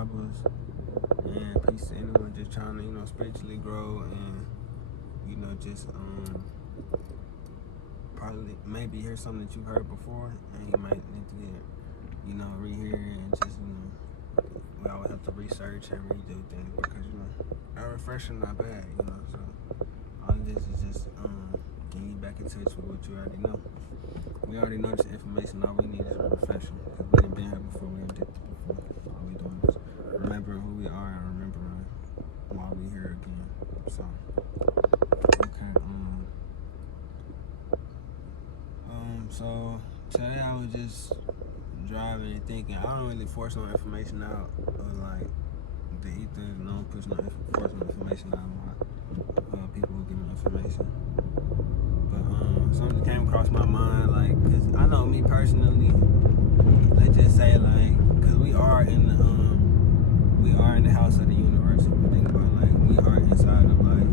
subscribers. And peace to anyone just trying to, spiritually grow and, just probably maybe hear something that you've heard before, and you might need to get, rehear and just, we always have to research and redo things because, our refresher not bad, so all of this is just getting you back in touch with what you already know. We already know this information, all we need is a refresher because we didn't been here before, we done did this before. All we doing is remembering who we are and remembering why we here again. So, okay, so today I was just driving and thinking. I don't really force no information out of like the ether. I don't push no force no information out of my people who give me information. But something came across my mind, like, cause I know me personally. Let's just say, like, cause we are in the house of the universe. If you think about it, like, we are inside of like,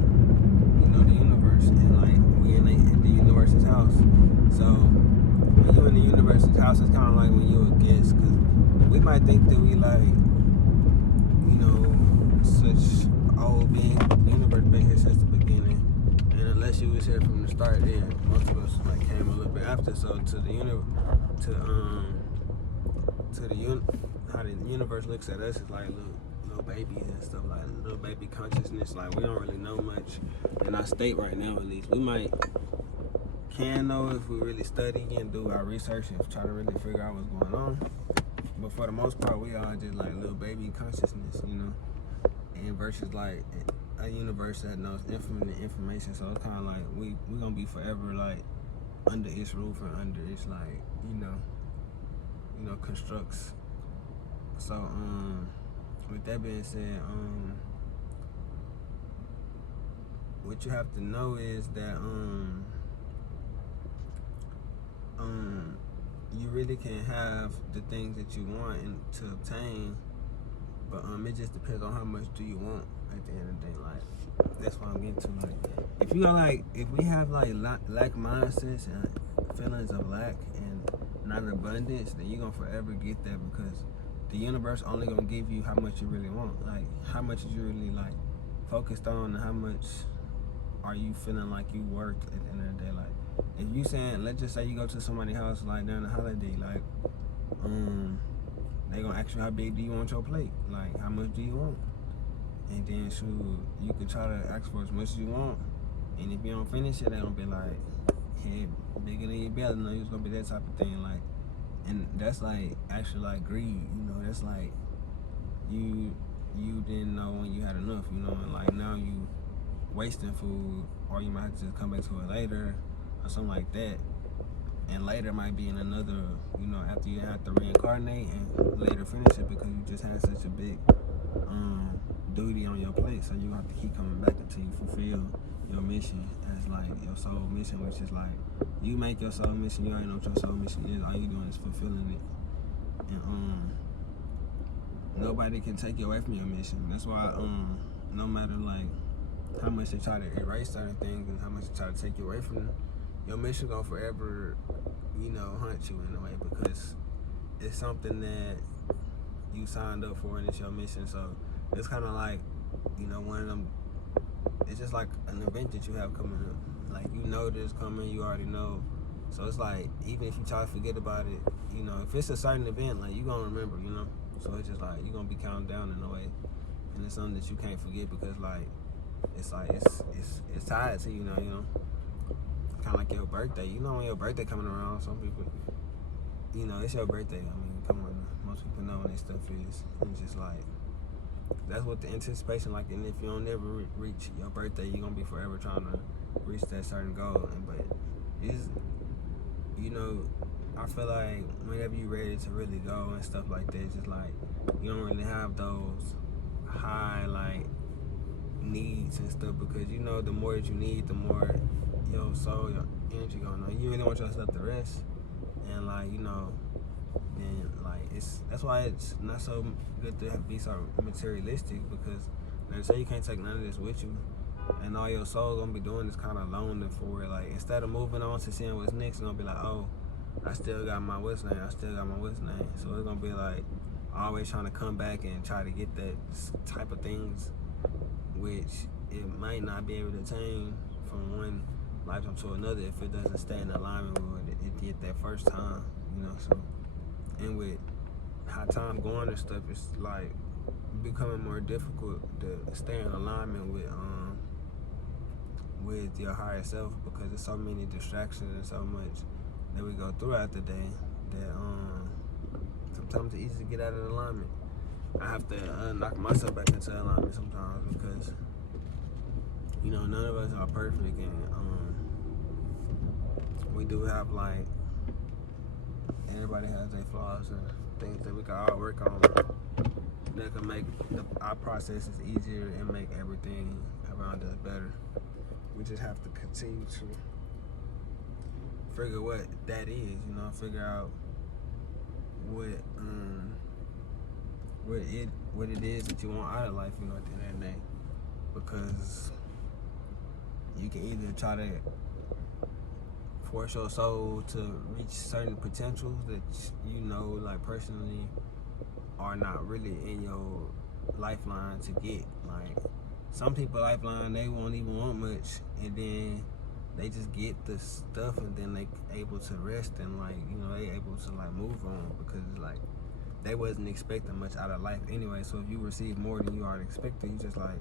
the universe, and like we in the universe's house. So when you in the universe's house, it's kind of like when you a guest, cause we might think that we like, such old being. The universe been here since the beginning, and unless you was here from the start, then most of us like came a little bit after. So how the universe looks at us is like little babies and stuff, like little baby consciousness. Like we don't really know much in our state right now. At least we can know if we really study and do our research and try to really figure out what's going on. But for the most part, we are just like little baby consciousness, and versus like a universe that knows infinite information. So it's kind of like we gonna be forever like under its roof and under its like constructs. So with that being said, what you have to know is that you really can have the things that you want and to obtain, but it just depends on how much do you want at the end of the day. Like that's what I'm getting to. Like if we have like lack mindsets and feelings of lack and not abundance, then you're gonna forever get that because the universe only gonna give you how much you really want. Like how much you really like focused on, and how much are you feeling like you worth at the end of the day. Like if you saying, let's just say you go to somebody's house like during the holiday, like they gonna ask you how big do you want your plate, like how much do you want, and then you could try to ask for as much as you want, and if you don't finish it, they gonna be like, hey, bigger than your belly. No, it's gonna be that type of thing. Like, and that's like actually like greed, that's like you didn't know when you had enough, and like now you wasting food, or you might have to just come back to it later or something like that. And later might be in another, after you have to reincarnate and later finish it because you just had such a big duty on your plate. So you have to keep coming back until you fulfill your mission as like your soul mission, which is like you make your soul mission. You already know what your soul mission is. All you doing is fulfilling it, and nobody can take you away from your mission. That's why no matter like how much they try to erase certain things and how much they try to take you away from your mission, gonna forever hunt you in a way because it's something that you signed up for and it's your mission. So it's kind of like one of them. It's just like an event that you have coming up. Like this coming, you already know. So it's like even if you try to forget about it, if it's a certain event, like you gonna remember, So it's just like you're gonna be counted down in a way, and it's something that you can't forget because like it's tied to kind of like your birthday. When your birthday coming around, some people, it's your birthday. I mean, come on, most people know when their stuff is. And it's just like that's what the anticipation like. And if you don't ever reach your birthday, you're gonna be forever trying to reach that certain goal. But it's I feel like whenever you're ready to really go and stuff like that, it's just like you don't really have those high like needs and stuff because the more that you need, the more your soul, your energy gonna know. You really want yourself to rest, and like then like that's why it's not so good to be so materialistic because they say you can't take none of this with you, and all your soul gonna be doing is kind of loaning for it. Like instead of moving on to seeing what's next, you're gonna be like, oh, I still got my what's name. So it's gonna be like always trying to come back and try to get that type of things, which it might not be able to attain from one lifetime to another if it doesn't stay in alignment with what it did that first time. So and with how time going and stuff, it's like becoming more difficult to stay in alignment with your higher self, because there's so many distractions and so much that we go throughout the day that sometimes it's easy to get out of alignment. I have to knock myself back into alignment sometimes, because none of us are perfect, and we do have, like, everybody has their flaws and things that we can all work on that can make our processes easier and make everything around us better. We just have to continue to figure what that is, figure out what it is that you want out of life, at the end of the day. Because you can either try to force your soul to reach certain potentials that like personally are not really in your lifeline to get. Like, some people lifeline, they won't even want much, and then they just get the stuff, and then they able to rest, and they able to move on, because like they wasn't expecting much out of life anyway. So if you receive more than you already expected, you just like,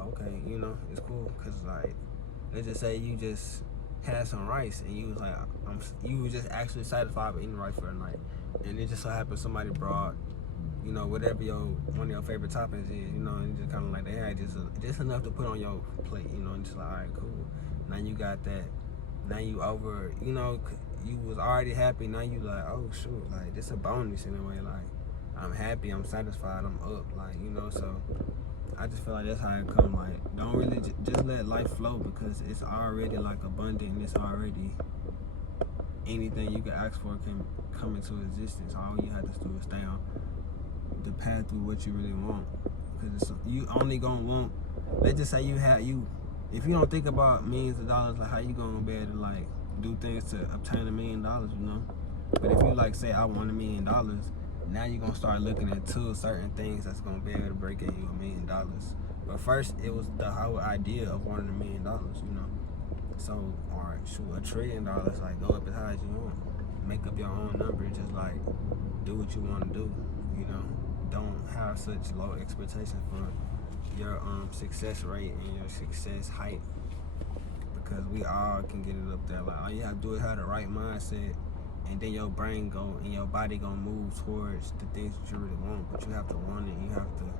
okay, it's cool. Because like, let's just say you just had some rice and you was like, you were just actually satisfied with eating rice for a night, and it just so happened somebody brought whatever one of your favorite toppings is, and just kind of like they had just enough to put on your plate, and just like, all right, cool. Now you got that. Now you over, you was already happy. Now you like, oh shoot, like this a bonus in a way. Like, I'm happy, I'm satisfied, I'm up, like, so I just feel like that's how it come. Like, don't really just let life flow, because it's already like abundant, and it's already anything you can ask for can come into existence. All you have to do is stay on the path through what you really want, because you only gonna want. Let's just say if you don't think about millions of dollars, like how you gonna be able to like do things to obtain $1 million, But if you like say I want $1 million, now you're gonna start looking into certain things that's gonna be able to break in you $1 million. But first, it was the whole idea of wanting $1 million, So, or shoot, $1 trillion, like go up as high as you want, make up your own number, just like do what you want to do, Don't have such low expectations for your success rate and your success height, because we all can get it up there. Like, all you have to do is have the right mindset, and then your brain and your body gonna move towards the things that you really want. But you have to want it. You have to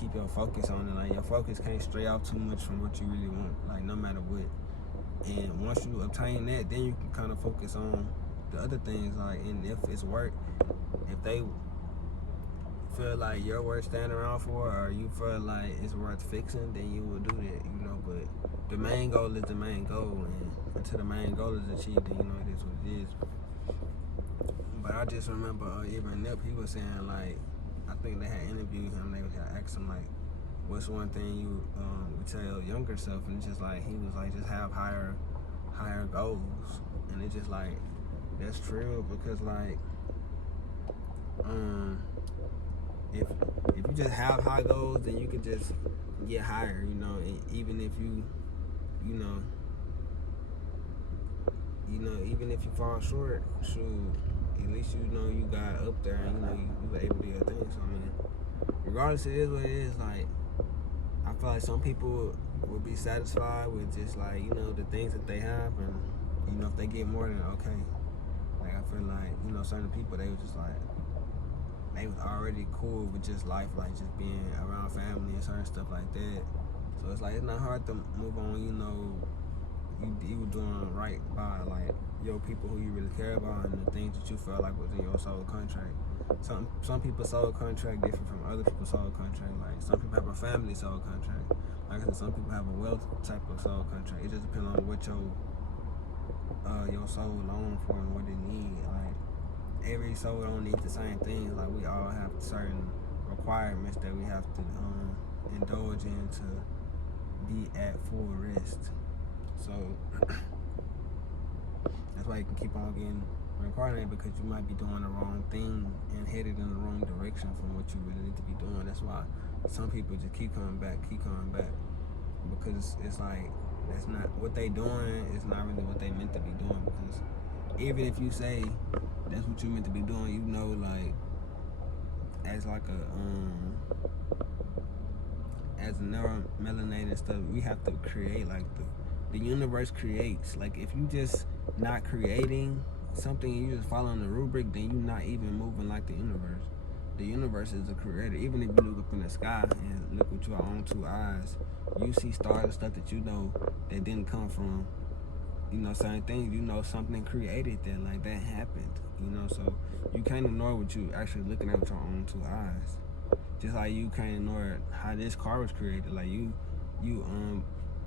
keep your focus on it. Like, your focus can't stray off too much from what you really want, like no matter what. And once you obtain that, then you can kind of focus on the other things. Like, and if it's work, if they feel like you're worth standing around for, or you feel like it's worth fixing, then you will do that, But the main goal is the main goal, and until the main goal is achieved, then it is what it is. But I just remember Ibn Nip, he was saying, like, I think they had interviewed him, they had asked him, like, what's one thing you would tell your younger self? And it's just like, he was like, just have higher goals. And it's just like, that's true, because like, if you just have high goals, then you can just get higher, and even if you even if you fall short, shoot, at least you got up there, and you were able to do your thing. So I mean, regardless, it is what it is. Like, I feel like some people will be satisfied with just like the things that they have, and if they get more, then okay. Like, I feel like certain people, they were just like, they was already cool with just life, like just being around family and certain stuff like that. So it's like, it's not hard to move on. You were doing right by like your people who you really care about, and the things that you felt like was in your soul contract. Some people's soul contract different from other people's soul contract. Like, some people have a family soul contract. Like I said, some people have a wealth type of soul contract. It just depends on what your soul long for and what it need. Like, every soul don't need the same things. Like, we all have certain requirements that we have to indulge in to be at full rest. So that's why you can keep on getting procrastinate because you might be doing the wrong thing and headed in the wrong direction from what you really need to be doing. That's why some people just keep coming back, because it's like that's not what they doing. It's not really what they meant to be doing. Because even if you say that's what you meant to be doing, you know, like as like as a neuromelanated stuff, we have to create like the universe creates. Like if you just not creating something and you just following the rubric, then you're not even moving like the universe. The universe is a creator. Even if you look up in the sky and look with your own two eyes, you see stars and stuff that you know that didn't come from, you know, certain things. You know something created that, like that happened, you know. So you can't ignore what you actually looking at with your own two eyes. Just like you can't ignore how this car was created. Like you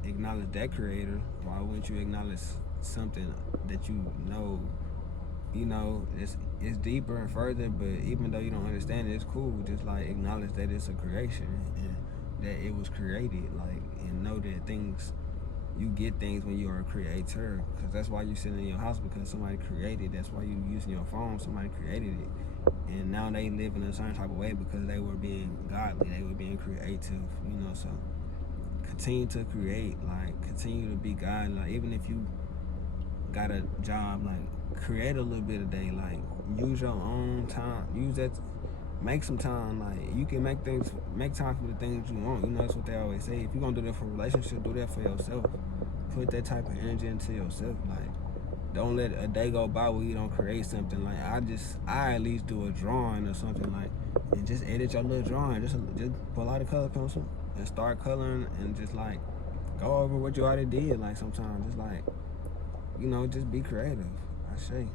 acknowledge that creator. Why wouldn't you acknowledge something that you know, it's deeper and further, but even though you don't understand it, it's cool. Just like acknowledge that it's a creation and that it was created, like, and know that things, you get things when you're a creator, because that's why you sitting in your house, because somebody created. That's why you using your phone, somebody created it, and now they live in a certain type of way because they were being godly, they were being creative, you know. So continue to create, like continue to be God. Like even if you got a job, like create a little bit a day, like use your own time, use that, make some time. Like you can make time for the things you want, you know. That's what they always say. If you're gonna do that for a relationship, do that for yourself. Put that type of energy into yourself. Like don't let a day go by where you don't create something. Like I at least do a drawing or something, like, and just edit your little drawing, just pull out a color pencil and start coloring, and just like go over what you already did. Like sometimes just like, you know, just be creative, I say.